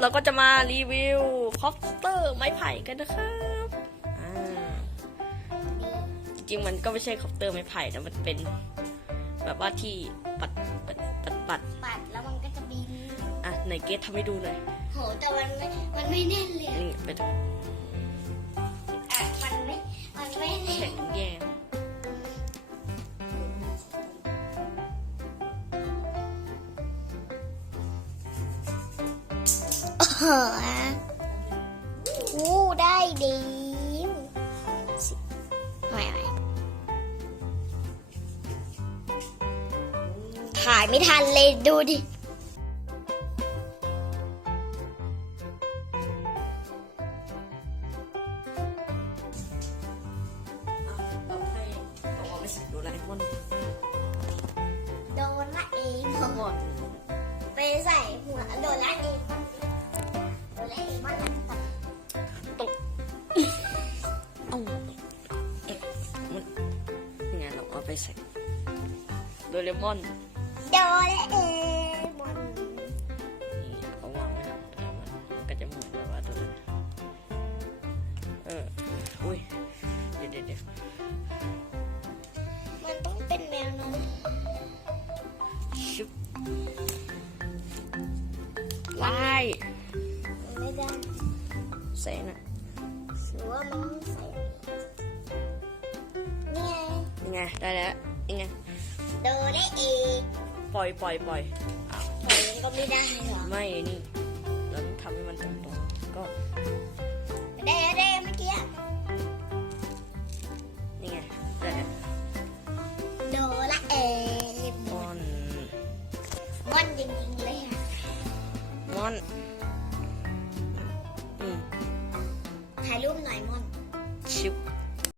เราก็จะมารีวิวคอปเตอร์ไม้ไผ่กันนะครับอ่าจริงๆมันก็ไม่ใช่คอปเตอร์ไม้ไผ่นะมันเป็น แบบว่าที่ปัดปัดปัดปัดปัดแล้วมันก็จะบินอะไหนเกตทำให้ดูหน่อยโหแต่มันไม่มันไม่แน่นเลยอะนี่ไปดู โอ้โหอู้ได้ดีสิไม่ไม่ถ่ายไม่ทันเลยดูดิเราให้บอกว่าไม่ใส่โดราเอมอนโดนละเองทั้งหมดไปใส่หัวโดนละเอง โดเองมันตัดตกเอามันไงเราเอาไปใส่โดเรมอนโดนละเองมันนี่เขาวางไว้นะโดเรมอนมันก็จะเหมือนแบบว่าตัวนั้นเอออุ้ยเดี๋ยวเดี๋ยวมันต้องเป็นแมวน้อยชุบไล่มันไม่ได้ ใส่นะหรือว่ามันต้องใส่นี่ไงยังไงได้แล้วยังไงโดนละเองปล่อยปล่อยปล่อยอ้าวโอ้ยมันก็ไม่ได้หรอไม่นี่เราต้องทำให้มันตรงๆก็ได้ได้เมื่อกี้นี่ไงได้แล้วโดนละเองมอนม่อนจริงๆเลยค่ะมอน รูปหน่อยม่นชิบ